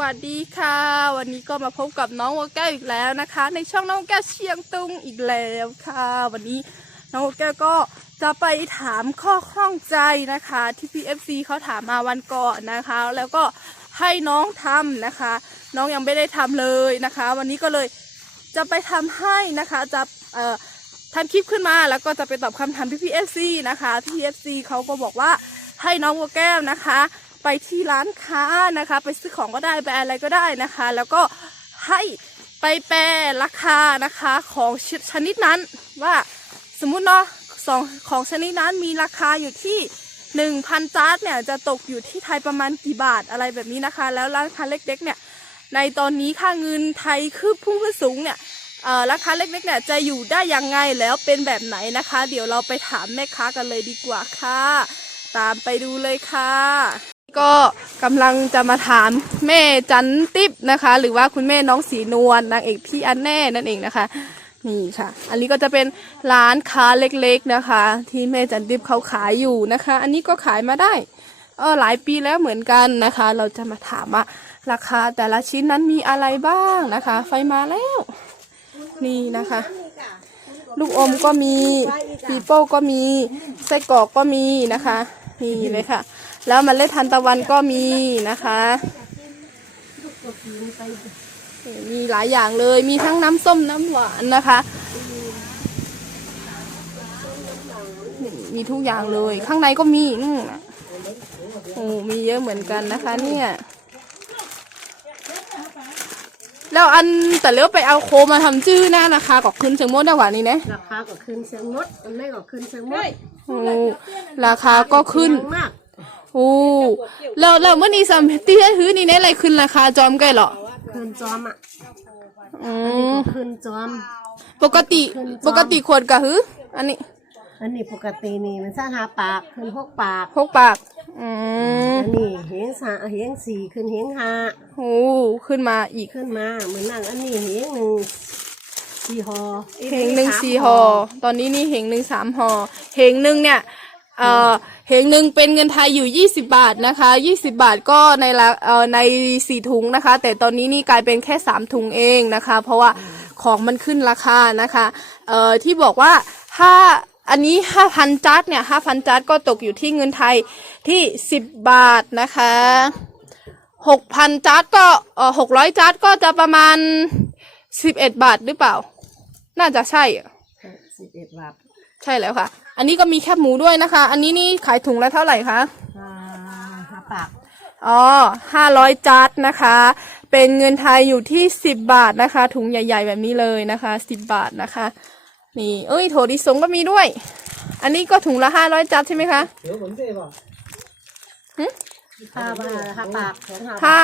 วัสดีค่ะ วันนี้ก็มาพบกับน้องวัวแก้วอีกแล้วนะคะ ในช่องน้องแก้วเชียงตุงอีกแล้วค่ะ วันนี้น้องวัวแก้วก็จะไปถามข้อข้องใจนะคะ ที่ PFC เขาถามมาวันก่อนนะคะ แล้วก็ให้น้องทำนะคะ น้องยังไม่ได้ทำเลยนะคะ วันนี้ก็เลยจะไปทำให้นะคะจะเอ่อทำคลิปขึ้นมาแล้วก็จะไปตอบคำถามพี่พีเอฟซีนะคะพี่พีเอฟซีเขาก็บอกว่าให้น้องวัวแก้วนะคะ ไปที่ร้านค้านะคะ ไปซื้อของก็ได้ไปอะไรก็ได้นะคะ แล้วก็ให้ไปแปลราคานะคะของชชนิดนั้นว่าสมมุติเนาะสองของชนิดนั้นมีราคาอยู่ที่หนึ่งพันจาร์ดเนี่ยจะตกอยู่ที่ไทยประมาณกี่บาทอะไรแบบนี้นะคะ แล้วราคาเล็กๆเนี่ยในตอนนี้ค่าเงินไทยคือพุ่งขึ้นสูงเนี่ยราคาเล็กๆเนี่ยจะอยู่ได้ยังไงแล้วเป็นแบบไหนนะคะ เดี๋ยวเราไปถามแม่ค้ากันเลยดีกว่าค่ะ ตามไปดูเลยค่ะ ก็กำลังจะมาถามแม่จันติ๊บนะคะ หรือว่าคุณแม่น้องสีนวลนางเอกพี่อันแน่นั่นเองนะคะนี่ค่ะ อันนี้ก็จะเป็นร้านค้าเล็กๆนะคะ ที่แม่จันติ๊บเขาขายอยู่นะคะ อันนี้ก็ขายมาได้เออหลายปีแล้วเหมือนกันนะคะ เราจะมาถามว่าราคาแต่ละชิ้นนั้นมีอะไรบ้างนะคะ ไฟมาแล้ว นี่นะคะ ลูกอมก็มีปีโป้ก็มีไส้กรอกก็มีนะคะนี่เลยค่ะ แล้วเมันเล็ดทานตะวันก็มีนะคะนี่มีหลายอย่างเลยมีทั้งน้ำส้มน้ำหวานนะคะนี่มีทุกอย่างเลยข้างในก็มีนู่นน่ะโอ้มีเยอะเหมือนกันนะคะ เนี่ย แล้วอันแต่เลี้ยวไปเอาโคมาทำจื้อหน้านะคะก็ขึ้นเชิงมดได้กว่านี้นะราคาก็ขึ้นเสียงมดอันนี้ก็ขึ้นเสียงมดโอ้ราคาก็ขึ้นแพงมาก โอ้แล้วแล้วเมื่อนี้สัมที่ให้ฮื้อนี่เนี่ยอะไรขึ้นราคาจอมใกล้เหรอขึ้นจอมอะอือันนี้มก็ขึ้นจอม ปกติปกติขวดกะฮื้ออันนี้ อันนี้ปกตินี่มันสร้างหาปากขึ้นหกปากหกปาก อืมอันนี้เหียงสาเหียงสี่ขึ้นเหียงห้าโอ้ขึ้นมาอีกขึ้นมา เหมือนนั่นอันนี้เหียงหนึ่งสี่หอเหงหนึ่งสี่ห่อตอนนี้นี่เหงหนึ่งสามห่อเหงหนึ่งเนี่ย เอ่อเหงหนึ่งเป็นเงินไทยอยู่ยี่สิบาทนะคะยี่สิบาทก็ในละเอ่อในสี่ถุงนะคะ แต่ตอนนี้นี่กลายเป็นแค่สามถุงเองนะคะ เพราะว่าของมันขึ้นราคานะคะเอ่อที่บอกว่าถ้าอันนี้ห้าพันจัดเนี่ยห้าพันจัดก็ตกอยู่ที่เงินไทยที่สิบบาทนะคะหกพันจัดก็เอ่อหกร้อยจัดก็จะประมาณสิบเอ็ดบาทหรือเปล่า น่าจะใช่อะสิบเอ็ดบาท ใช่แล้วค่ะ อันนี้ก็มีแคบหมูด้วยนะคะ อันนี้นี่ขายถุงละเท่าไหร่คะอ่าหาปากอ๋อห้าร้อยจัดนะคะ เป็นเงินไทยอยู่ที่สิบบาทนะคะ ถุงใหญ่ ๆ แบบนี้เลยนะคะสิบบาทนะคะ นี่เอ้ยโถดิสงก็มีด้วย อันนี้ก็ถุงละห้าร้อยจัดใช่ไหมคะหาปากหาปากสองหาปากห้า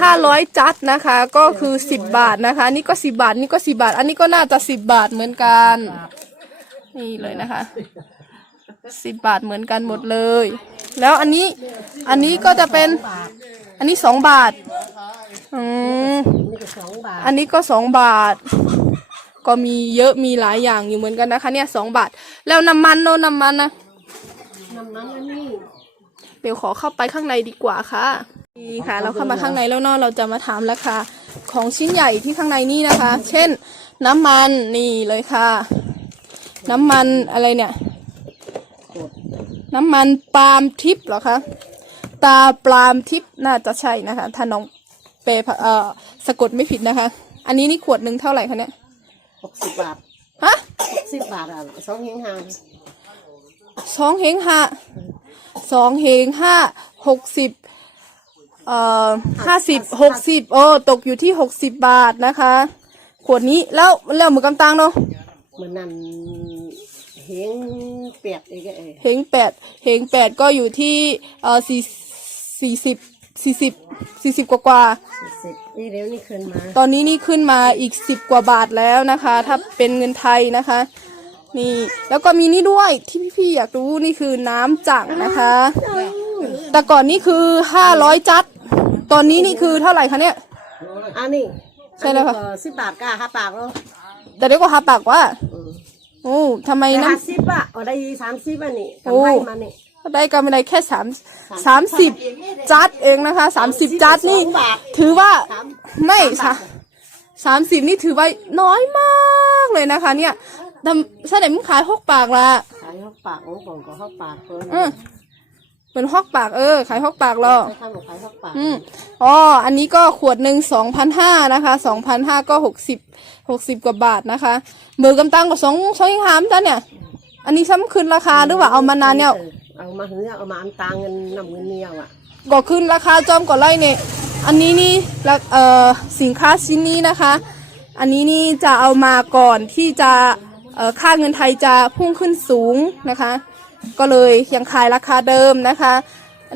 ห้าร้อยจัดนะคะ ก็คือสิบบาทนะคะ นี่ก็สิบบาท นี่ก็สิบาท อันนี้ก็น่าจะสิบบาทเหมือนกัน นี่เลยนะคะสิบบาทเหมือนกันหมดเลย แล้วอันนี้อันนี้ก็จะเป็น อันนี้สองบาทอืมอันนี้ก็สองบาท ก็มีเยอะมีหลายอย่างอยู่เหมือนกันนะคะ เนี่ยสองบาท แล้วน้ำมันโนน้ำมันนะน้ำมันนนี้เดี๋ยวขอเข้าไปข้างในดีกว่าค่ะนี่ค่ะ เราเข้ามาข้างในแล้วเนาะเราจะมาถามราคาของชิ้นใหญ่ที่ข้างในนี่นะคะ เช่น น้ำมันนี่เลยค่ะ น้ำมันอะไรเนี่ย น้ำมันปาล์มทิพย์เหรอคะ ตาปลาล์มทิพย์น่าจะใช่นะคะ ถ้าน้องเปรเอ่อสะกดไม่ผิดนะคะ อันนี้นี่ขวดหนึ่งเท่าไหร่คะเนี่ยหกสิบบาทฮะหกสิบบาทอะสองเหียงห้าสองเฮงห้าสองเฮงห้าหกสิบเอ่อห้าสิบหกสิบโอ้ตกอยู่ที่หกสิบบาทนะคะ ขวดนี้แล้วแล้วหมือกำตังเนาะเห มือนนั่นเหียงเปียกอีกเอ้ยเฮงแปดเฮงแปดก็อยู่ที่เอ่อสี่สี่สิบสี่สิบสี่สิบกว่ากว่า สิบนี่เดี๋ยวนี่ขึ้นมาตอนนี้นี่ขึ้นมาอีกสิบกว่าบาทแล้วนะคะ ถ้าเป็นเงินไทยนะคะ นี่แล้วก็มีนี่ด้วยที่พี่ๆอยากรู้นี่คือน้ำจังนะคะ แต่ก่อนนี่คือห้าร้อยจัด ตอนนี้นี่คือเท่าไหร่คะเนี่ย อันนี้ใช่แล้วค่ะสิบบาทก้าห้าปากแล้ว แต่เดี๋ยวก็หาปากว่า โอ้ทำไมไอ้น้ห้าสิบอะเอาได้สามสิบอันนี้โอ้กำไรมานี่ำได้กำไรแค่สามสามสิบจัดเองนะคะสามสิบจัดนี่สองบาทถือว่าสามไม่สามบาค่ะทสามสิบนี่ถือว่าน้อยมากเลยนะคะ เนี่ยทำแสดงมึงขายหกปากละขายข้าวปากของผมก็ข้าวปากเพิ่ นอืมเป็นหกปากเออขายหกปากหรอใช้ข้าวหมกขายข้าวปากอืมอ๋ออันนี้ก็ขวดหนึ่งสองพันห้านะคะสองพันห้าก็หกสิบหกสิบกว่าบาทนะคะเบอร์กำตังกับสองสองหามจ้ะเนี่ย อันนี้ซ้ำขึ้นราคาหรือว่าเอามานานเนี่ย เอามาเหือเอามาอันตางเงินนำเงินเนียวอะก็ขึ้นราคาจอมก่อนไล่เนี่ยอันนี้นี่ละเอ่อสินค้าชิ้นนี้นะคะ อันนี้นี่จะเอามาก่อนที่จะเอ่อค่าเงินไทยจะพุ่งขึ้นสูงนะคะ ก็เลยยังขายราคาเดิมนะคะ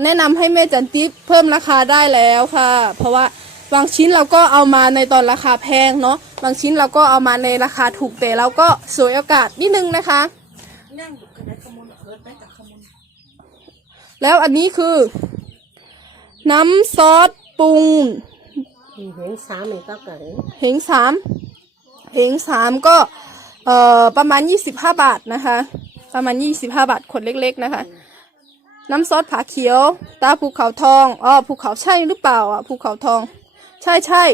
แนะนำให้แม่จันทิพย์เพิ่มราคาได้แล้วค่ะ เพราะว่าบางชิ้นเราก็เอามาในตอนราคาแพงเนาะบางชิ้นเราก็เอามาในราคาถูกแต่เราก็สวยโอกาสนิดนึงนะคะ แล้วอันนี้คือ น้ำซอสปรุงเห็นสามเองก็เกิดเหงสามเหงสามก็เอ่อประมาณยี่สิบห้าบาทนะคะ ประมาณยี่สิบห้าบาทขวดเล็ก ๆ นะคะ น้ำซอสผาเขียว ตาภูเขาทองอ๋อภูเขาใช่หรือเปล่าอะภูเขาทอง ใช่ใช่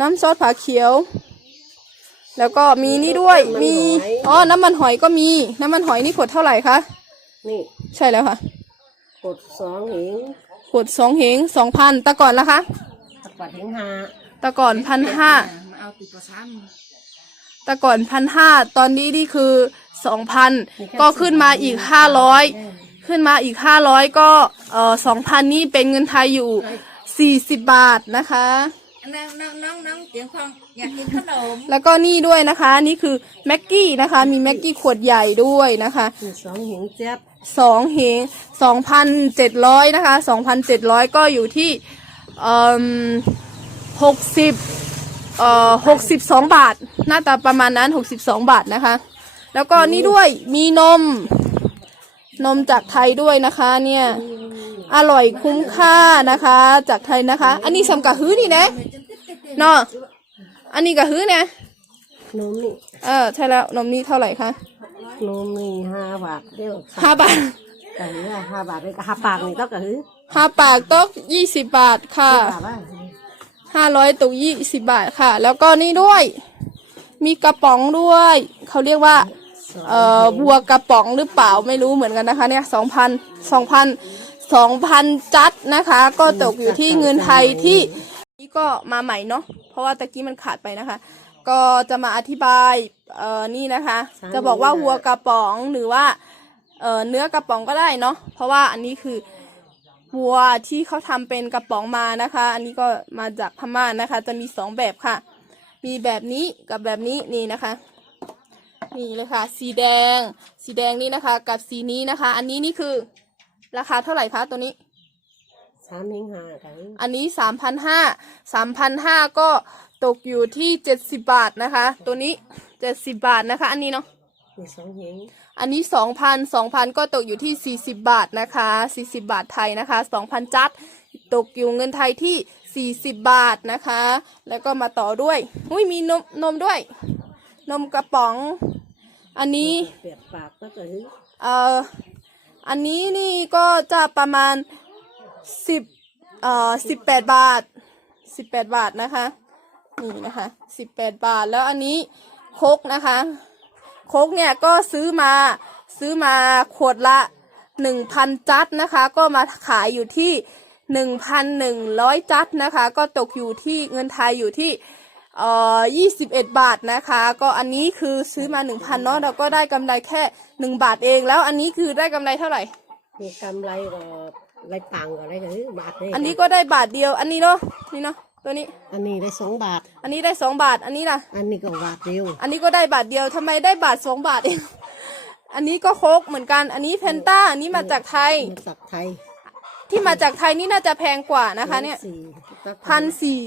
น้ำซอสผาเขียว แล้วก็มีนี่ด้วยมีอ๋อน้ำมันหอยก็มี น้ำมันหอยนี่ขวดเท่าไหร่คะนี่ใช่แล้วค่ะกดสองเหงขวดสองเหงสองพันแต่ก่อนละคะตะกัดเหงหาแต่ก่อนพันห้ามาเอาติดประชัน แต่ก่อนพันห้าตอนนี้นี่คือสองพันก็ขึ้นมาอีกห้าร้อยขึ้นมาอีกห้าร้อยก็เออสองพันนี่เป็นเงินไทยอยู่สี่สิบบาทนะคะน้องน้องน้องน้องเสียงฟองอยากกินขนมแล้วก็นี่ด้วยนะคะ นี่คือแม็กกี้นะคะ มีแม็กกี้ขวดใหญ่ด้วยนะคะมีสองเหงแจ๊บสองเหงสองพันเจ็ดร้อยนะคะสองพันเจ็ดร้อยก็อยู่ที่เอ่อหกสิบ เอ่อหกสิบสองบาท หน้าตาประมาณนั้นหกสิบสองบาทนะคะ แล้วก็นี่ด้วยมีนม นมจากไทยด้วยนะคะ เนี่ย อร่อยคุ้มค่านะคะ จากไทยนะคะ อันนี้สำกะฮื้อนี่นะเนาะอันนี้กะฮื้อเนี่ยนมนี่เออใช่แล้วนมนี้เท่าไหร่คะนมนี่ห้าบาทเดียวห้าบาทแต่เนื้อห้าบาทเลยห้าปากนี่ก็กระหือห้าปากตกยี่สิบบาทค่ะบาทว่า ห้าร้อยตกยี่สิบบาทค่ะ แล้วก็นี่ด้วย มีกระป๋องด้วย เขาเรียกว่า เอ่อบัวกระป๋องหรือเปล่าไม่รู้เหมือนกันนะคะเนี่ยสองพันสองพันสองพันจัดนะคะ ก็ตกอยู่ที่เงินไทยที่นี่ก็มาใหม่เนาะเพราะว่าตะกี้มันขาดไปนะคะ ก็จะมาอธิบายเอ่อนี่นะคะ จะบอกว่าวัวกระป๋องหรือว่าเอ่อเนื้อกระป๋องก็ได้เนาะเพราะว่าอันนี้คือ วัวที่เขาทำเป็นกระป๋องมานะคะ อันนี้ก็มาจากพม่านะคะ จะมีสองแบบค่ะ มีแบบนี้กับแบบนี้นี่นะคะ นี่เลยค่ะ สีแดง สีแดงนี่นะคะ กับสีนี้นะคะ อันนี้นี่คือราคาเท่าไหร่คะตัวนี้สามเหงหากระหืออันนี้สามพันห้าสามพันห้าก็ตกอยู่ที่เจ็ดสิบาทนะคะ ตัวนี้เจ็ดสิบาทนะคะ อันนี้เนาะ มีสองเหงอันนี้สองพันสองพันก็ตกอยู่ที่สี่สิบาทนะคะสี่สิบาทไทยนะคะสองพันจัดตกอยู่เงินไทยที่สี่สิบบาทนะคะ แล้วก็มาต่อด้วยอุ้ยมีนมนมด้วย นมกระป๋อง อันนี้เปียกปากก็กระหือเอ่ออันนี้นี่ก็จะประมาณสิบเอ่อสิบแปดบาทสิบแปดบาทนะคะ นี่นะคะสิบแปดบาทแล้วอันนี้โคกนะคะ โคกเนี่ยก็ซื้อมาซื้อมาขวดละหนึ่งพันจัดนะคะ ก็มาขายอยู่ที่หนึ่งพันหนึ่งร้อยจัดนะคะ ก็ตกอยู่ที่เงินไทยอยู่ที่เอ่อยี่สิบเอ็ดบาทนะคะ ก็อันนี้คือซื้อมาหนึ่งพันเนาะเราก็ได้กำไรแค่หนึ่งบาทเอง แล้วอันนี้คือได้กำไรเท่าไหร่ มีกำไรก็ไรตังก็ไรกระหือบาทเลยอันนี้ก็ได้บาทเดียวอันนี้เนาะนี่เนาะ ตัวนี้ อันนี้ได้สองบาท อันนี้ได้สองบาท อันนี้ล่ะ อันนี้ก็บาทเดียว อันนี้ก็ได้บาทเดียวทำไมได้บาทสองบาทเอง อันนี้ก็โคกเหมือนกัน อันนี้เพนต้า อันนี้มาจากไทย มาจากไทย ที่มาจากไทยนี่น่าจะแพงกว่านะคะ เนี่ยสี่ก็พันสี่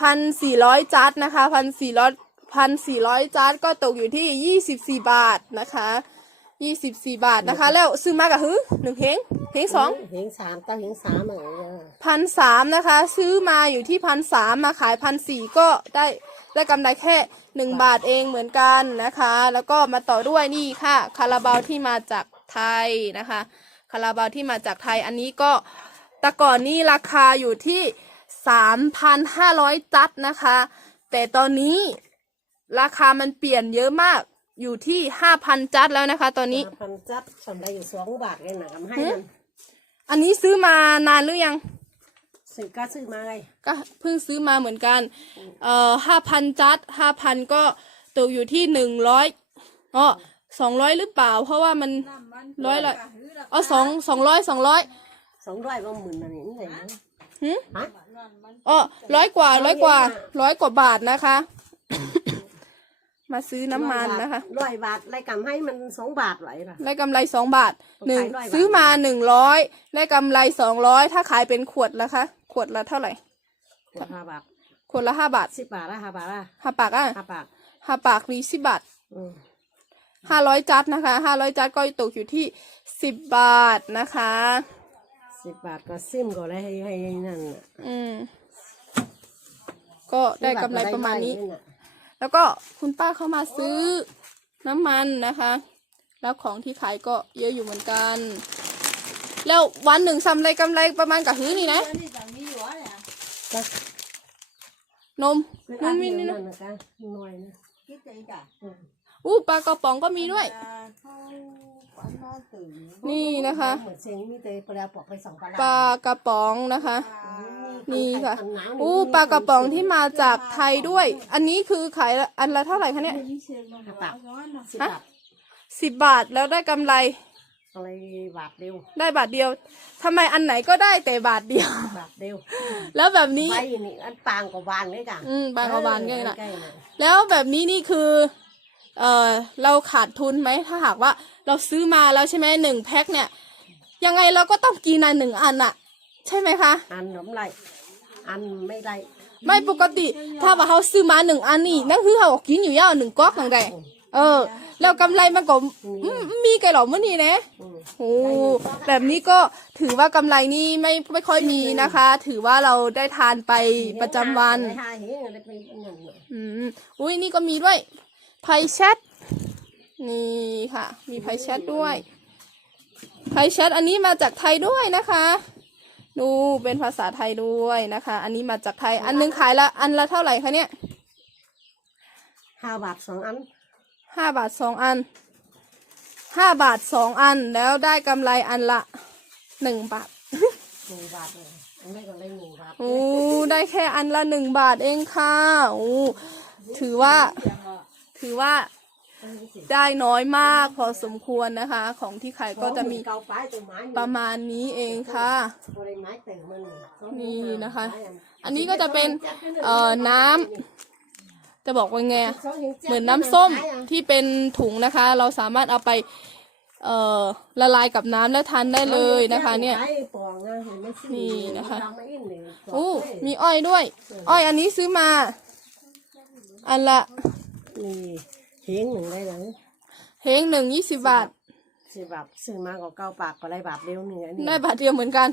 พันสี่ร้อยจัดนะคะพันสี่ร้อยพันสี่ร้อยจัดก็ตกอยู่ที่ยี่สิบสี่บาทนะคะยี่สิบสี่บาทนะคะ แล้วซื้อมากับหือหนึ่งเฮง เฮงสองเหงสามตาเหงสามอะไรเงี้ยพันสามนะคะ ซื้อมาอยู่ที่พันสามมาขายพันสี่ก็ได้ได้กำไรแค่หนึ่งบาทเองเหมือนกันนะคะ แล้วก็มาต่อด้วยนี่ค่ะคาราบาวที่มาจากไทยนะคะคาราบาวที่มาจากไทยอันนี้ก็แต่ก่อนนี้ราคาอยู่ที่3,500จัดนะคะ แต่ตอนนี้ราคามันเปลี่ยนเยอะมากอยู่ที่5,000จัดแล้วนะคะ ตอนนี้พันจัดสำได้อยู่สองบาทเลยนะทำให้หืมัอน อันนี้ซื้อมานานหรือยังซื้อก็ซื้อมาไงก็เพิ่งซื้อมาเหมือนกัน เอ่อห้าพันจัดห้าพันก็ตกอยู่ที่หนึ่งร้อยอ๋อสองร้อยหรือเปล่า เพราะว่ามันร้อยละอ๋อสองสองร้อยสองร้อยสองร้อยก็หมื่นอันนี้นี่ไงนะหืมฮะอ๋อร้อยกว่าร้อยกว่าร้อยกว่าบาทนะคะ มาซื้อน้ำมันนะคะ ร้อยบาทไรกำให้มันสองบาทไหวล่ะ ได้กำไรสองบาทหนึ่งขายร้อยบาท ซื้อมาหนึ่งร้อยได้กำไรสองร้อยถ้าขายเป็นขวดละคะ ขวดละเท่าไหร่ ขวดห้าบาทขวดละห้าบาทสิบบาทละห้าบาทละห้าปากอะห้าบาทห้าปากมีสิบบาทอืมห้าร้อยจัดนะคะห้าร้อยจัดก็ตกอยู่ที่สิบบาทนะคะ สิบบาทก็ซิมก็ได้ให้ให้นั่นน่ะอืมก็ได้กำไรประมาณนี้ สิบบทก็ได้ใบน่ะ แล้วก็คุณป้าเข้ามาซื้อน้ำมันนะคะ แล้วของที่ขายก็เยอะอยู่เหมือนกัน แล้ววันหนึ่งทำไรกำไรประมาณกับหื้อนี่นะนี่จะมีอยู่เนี่ยจ้ะนมไม่นอัมนมิเดีนยวนี่นั่นะนนะคะหน่อยนะ คิดใจจ้ะ อืมอู้ปลากระป๋องก็มีด้วยเขาฝันนอนตื่นนี่นะคะ เหมือนเสียงมีแต่ปลาปอกไปสองปลาปลากระป๋องนะคะ นี่นี่ค่ะอู้อู้ปลากระป๋องที่มาจากไทยด้วย อันนี้คือขายอันละเท่าไหร่คะเนี่ยสิบบาทสิบบาทแล้วได้กำไรอะไรบาทเดียว ได้บาทเดียวทำไมอันไหนก็ได้แต่บาทเดียว บาทเดียว แล้วแบบนี้ใบนี่อันปางกว่าบานเลยจ้ะอืมบางกว่าบานก็ได้นะใกล้ๆน่ะแล้วแบบนี้นี่คือ เออเราขาดทุนไหมถ้าหากว่าเราซื้อมาแล้วใช่ไหมหนึ่งแพ็คเนี่ย ยังไงเราก็ต้องกินอันหนึ่งอันอะใช่ไหมคะ อันหนมไรอันไม่ไรไม่ปกติ ถ้าว่าเขาซื้อมาหนึ่งอันนี่นั่นคือเขากินอยู่ยาวหนึ่งก๊อกหนึ่งใดเออ แล้วกำไรมันก็อืมมีไก่หรอมื่อนี้นะอืมโอ้แบบนี้ก็ถือว่ากำไรนี่ไม่ไม่ค่อยมีนะคะ ถือว่าเราได้ทานไปประจำวันได้ห้าเฮงอะไรเป็นอย่างนั้นน่ะอืมอุ้ยนี่ก็มีด้วย ไพแชทนี่ค่ะ มีไพแชทด้วยไพแชทอันนี้มาจากไทยด้วยนะคะ ดูเป็นภาษาไทยด้วยนะคะ อันนี้มาจากไทย อันหนึงขายละอันละเท่าไหร่คะเนี่ยห้าบาทสองอันห้าบาทสองอันห้าบาทสองอันแล้วได้กำไรอันละหนึ่งบาทหนึ่งบาทเลยอันนี้ก็ได้หนึ่งบาทโอ้ได้แค่อันละหนึ่งบาทเองค่ะโอ้ถือว่า ถือว่าได้น้อยมากพอสมควรนะคะ ของที่ขายก็จะมีประมาณนี้เองค่ะ นี่นะคะ อันนี้ก็จะเป็นเอ่อน้ำจะบอกว่าไงเหมือนน้ำส้มที่เป็นถุงนะคะ เราสามารถเอาไปเอ่อละลายกับน้ำแล้วทานได้เลยนะคะ เนี่ยนี่นะคะโอ้มีอ้อยด้วย อ้อยอันนี้ซื้อมา อันละ นี่เฮงหนึ่งได้เลยเฮงหนึ่งยี่สิบบาทสิบบาทซื้อมาก็เก้าปากก็ได้บาทเดียวหนึ่งอันนี้ได้บาทเดียวเหมือนกัน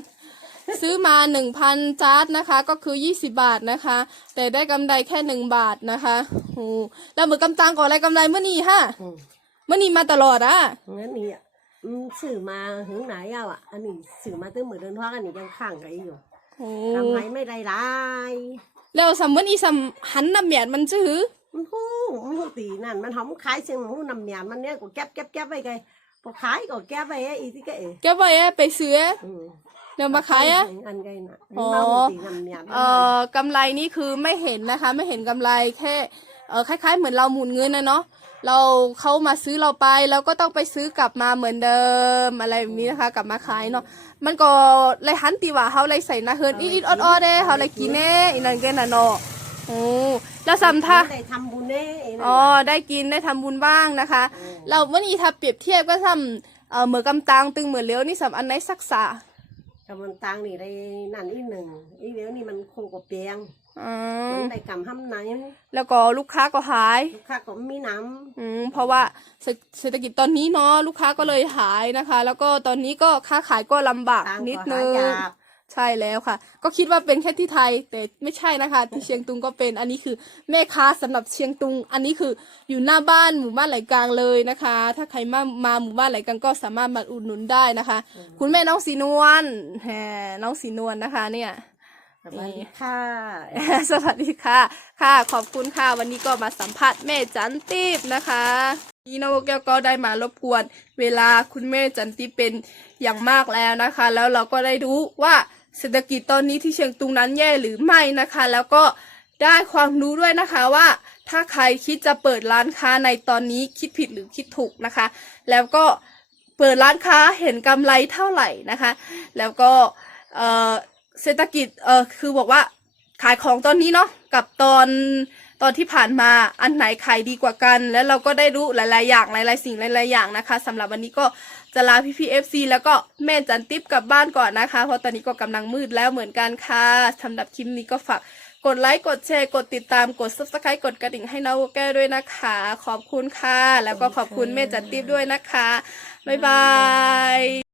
ซื้อมาหนึ่งพันจาร์ดนะคะ ก็คือยี่สิบาทนะคะ แต่ได้กำไรแค่หนึ่งบาทนะคะโอ้แล้วเหมือนกำตังก่อนอะไรกำไรเมื่อนี้ฮะเมื่อนี้มาตลอดอะงั้นนี่อะอืมซื้อมาหึงไหนเอาอะอันนี้ซื้อมาตั้งหมื่นเดือนทองอันนี้ยังข้างกันอยู่ทำไมไม่ได้หลายแล้วสำเมื่อนี้สำหันน้ำเมียดมันซื้อ มันหู้มันหู้ตีนั่น มันหอมขายเสียงมันหู้นำหยาดมันเนี้ยก็แก็บแก็บแก็บไปไงพอขายก็แก็บไปไอ้อีที่แกเอ๋แกไปอะไปซื้ออืมเดี๋ยวมาขายอะอันไงน่ะอ๋อ มันหู้ตีนำหยาดเอ่อกำไรนี่คือไม่เห็นนะคะ ไม่เห็นกำไรแค่เออคล้ายๆ เหมือนเราหมุนเงินนะเนาะเราเขามาซื้อเราไปเราก็ต้องไปซื้อกลับมาเหมือนเดิมอะไรแบบนี้นะคะ กลับมาขายเนาะมันก็เลยหันตีว่าเขาเลยใส่หนาเฮินอีดๆออดๆเด้เขาเลยกินแน่อีนั่นแกน่ะเนาะ โอ้แล้วสัมท่าได้ทำบุญเน่ไอ้นั่นอ๋อน่ะได้กินได้ทำบุญบ้างนะคะเออเราวันนี้ถ้าเปรียบเทียบก็ทำเออเหมือนกำตังตึงเหมือนเลี้ยวนี่สำอันไหนสักษากำมันตังนี่ได้นั่นอีหนึ่งอีเดี๋ยวนี่มันโคกับเปียงอืมัมนได้กำห้ำไหนแล้วก็ลูกค้าก็หายลูกค้าก็มีน้อืมเพราะว่าเศรษเศรษฐกิจตอนนี้เนาะลูกค้าก็เลยหายนะคะ แล้วก็ตอนนี้ก็ค้าขายก็ลำบากำตังนิดก็นึหางจาก ใช่แล้วค่ะ ก็คิดว่าเป็นแค่ที่ไทย แต่ไม่ใช่นะคะ ที่เชียงตุงก็เป็น อันนี้คือแม่ค้าสำหรับเชียงตุง อันนี้คืออยู่หน้าบ้านหมู่บ้านไหลกลางเลยนะคะ ถ้าใครมามาหมู่บ้านไหลกลางก็สามารถมาอุดหนุนได้นะคะ คุณแม่น้องสีนวลแหมน้องสีนวลนะคะ เนี่ยสวัสดีค่ะ สวัสดีค่ะ ค่ะ ขอบคุณค่ะ วันนี้ก็มาสัมภาษณ์แม่จันติบนะคะ นี่นวแก้วก็ได้มารบกวนเวลาคุณแม่จันติเป็นอย่างมากแล้วนะคะ แล้วเราก็ได้รู้ว่าเศรษฐกิจตอนนี้ที่เชียงตุงนั้นแย่หรือไม่นะคะ แล้วก็ได้ความรู้ด้วยนะคะว่า ถ้าใครคิดจะเปิดร้านค้าในตอนนี้คิดผิดหรือคิดถูกนะคะ แล้วก็เปิดร้านค้าเห็นกำไรเท่าไหร่นะคะ แล้วก็เออเศรษฐกิจเออคือบอกว่าขายของตอนนี้เนาะกับตอน ตอนที่ผ่านมาอันไหนขายดีกว่ากัน แล้วเราก็ได้รู้หลาย ๆ อย่างหลาย ๆ สิ่งหลาย ๆ อย่างนะคะสำหรับวันนี้ก็จะลาพี่พีเอฟซีแล้วก็แม่จันติ๊บกลับบ้านก่อนนะคะ เพราะตอนนี้ก็กำลังมืดแล้วเหมือนกันค่ะสำหรับคลิปนี้ก็ฝากกดไลค์ กดแชร์ กดติดตาม กด subscribe กดกระดิ่งให้น้องแก้วด้วยนะคะ ขอบคุณค่ะ แล้วก็ขอบคุณแม่จันติ๊บด้วยนะคะ บ๊ายบาย